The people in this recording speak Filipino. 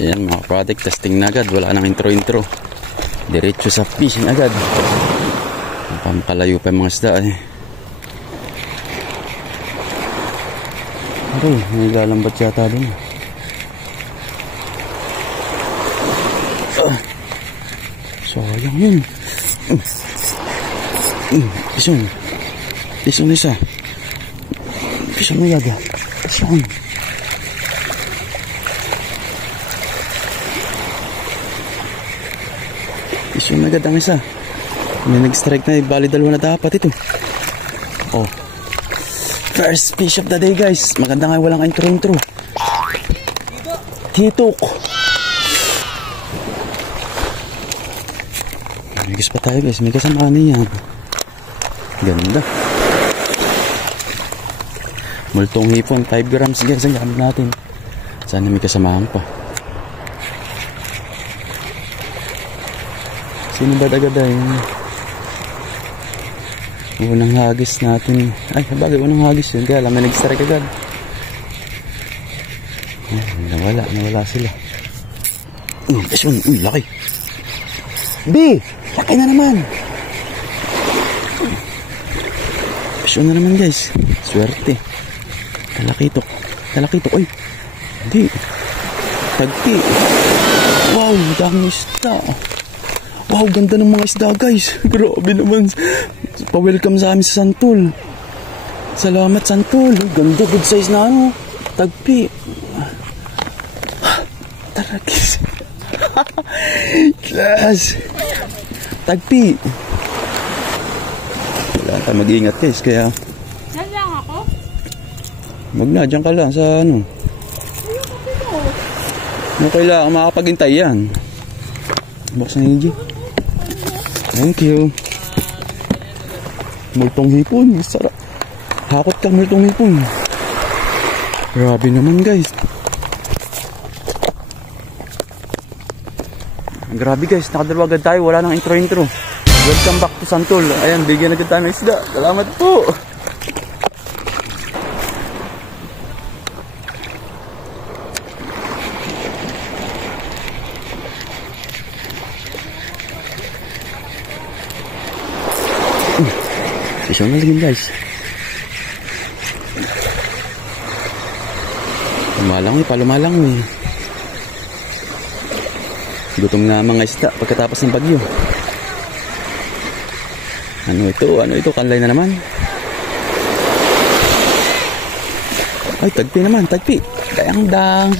Ayan mga product, testing na agad. Wala nang intro. Diretso sa fishing agad. Pamakalayo pa yung mga isda eh. Aray, may lalambat yata din. Sayang yun. Pison. Pison isa. Pison na yaga. Pison. Pison na agad ang isa. May nag-strike na. Bali dalawa na dapat ito. Oh. First fish of the day guys. Maganda nga walang intro. Titok. May gas pa tayo guys. May kasama niyan. Ganda. Multong hipon. 5 grams guys ang gamit natin. Sana may kasamahan pa. Sino ba agad ay? Unang hagis natin. Ay, bagay, unang hagis yun. Kaya alam, may nag-strike agad. Nawala sila. This one, laki. B! Laki na naman. This one na naman guys. Swerte. Talakitok. Uy. Hindi. Tagti. Wow, dami isda. Wow, ganda ng mga isda guys. Grabe naman. Pa-welcome sa amin sa Santol. Salamat Santol. Ganda, good size na ano. Tagpi. Tarakis. Class. Tagpi. Wala tayo mag-iingat guys. Kaya Diyan lang ako? Magna, dyan ka lang sa ano. Ano kailangan makapaghintay yan. Buksan niyo. Thank you. Multong hipon. Sarap. Hakot ka multong hipon. Grabe naman guys. Grabe guys. Nakadalawa agad tayo. Wala nang intro. Welcome back to Santol. Ayan. Bigyan agad tayo ng isda. Salamat po. Sisyo na lagin guys. Lumalang eh. Gutom na mga isda pagkatapos ng bagyo. Ano ito? Kanlay na naman. Ay, tagpi naman. Dayang-dang.